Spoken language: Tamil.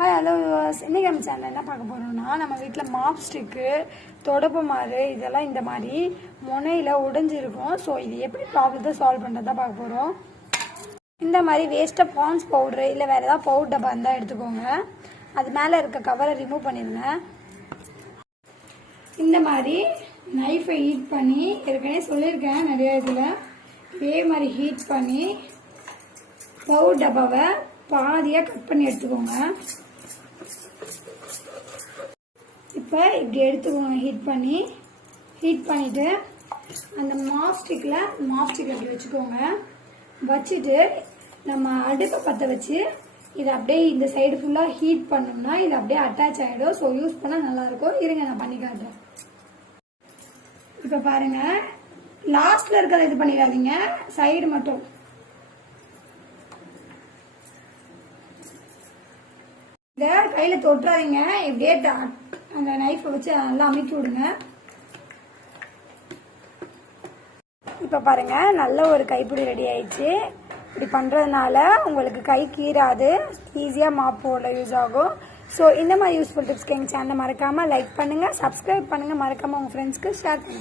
ஹாய் ஹலோ வியூவர்ஸ், இன்றைக்கி நம்ம சேனல் என்ன பார்க்க போகிறோம்னா, நம்ம வீட்டில் மாப் ஸ்டிக்கு, தொடப்பு மாறு இதெல்லாம் இந்த மாதிரி முனையில் உடைஞ்சிருக்கும். ஸோ இது எப்படி ப்ராப்ளத்தை சால்வ் பண்ணுறதா பார்க்க போகிறோம். இந்த மாதிரி வேஸ்ட்டாக பான்ஸ் பவுட்ரு இல்லை வேறு ஏதாவது பவுடர் டப்பா இருந்தால் எடுத்துக்கோங்க. அது மேலே இருக்க கவரை ரிமூவ் பண்ணிடுங்க. இந்த மாதிரி நைஃபை ஹீட் பண்ணி, ஏற்கனவே சொல்லியிருக்கேன் நிறைய இதில், இதே மாதிரி ஹீட் பண்ணி பவுடர் டப்பாவை பாதியாக கட் பண்ணி எடுத்துக்கோங்க. இப்போ இப்படி எடுத்துக்கோங்க. ஹீட் பண்ணிவிட்டு அந்த மாப்ஸ்டிக் அப்படி வச்சுக்கோங்க. வச்சுட்டு நம்ம அடுப்பை பற்ற வச்சு இதை அப்படியே இந்த சைடு ஃபுல்லாக ஹீட் பண்ணோம்னா இது அப்படியே அட்டாச் ஆகிடும். ஸோ யூஸ் பண்ணால் நல்லாயிருக்கும். இருங்க நான் பண்ணி காட்டுறேன். இப்போ பாருங்கள், லாஸ்ட்டில் இருக்கிறத இது பண்ணிடாதீங்க, சைடு மட்டும். இதை கையில் தொட்டுறாதீங்க, இப்படியே அந்த நைஃபை வச்சு நல்லா அமுக்கி விடுங்க. இப்போ பாருங்க, நல்ல ஒரு கைப்பிடி ரெடி ஆயிடுச்சு. இப்படி பண்ணுறதுனால உங்களுக்கு கை கீறாது, ஈஸியாக மாப் போட யூஸ் ஆகும். ஸோ இந்த மாதிரி யூஸ்ஃபுல் டிப்ஸ்க்கு எங்கள் சேனலை மறக்காமல் லைக் பண்ணுங்கள், சப்ஸ்கிரைப் பண்ணுங்கள், மறக்காமல் உங்கள் ஃப்ரெண்ட்ஸ்க்கு ஷேர் பண்ணுங்கள்.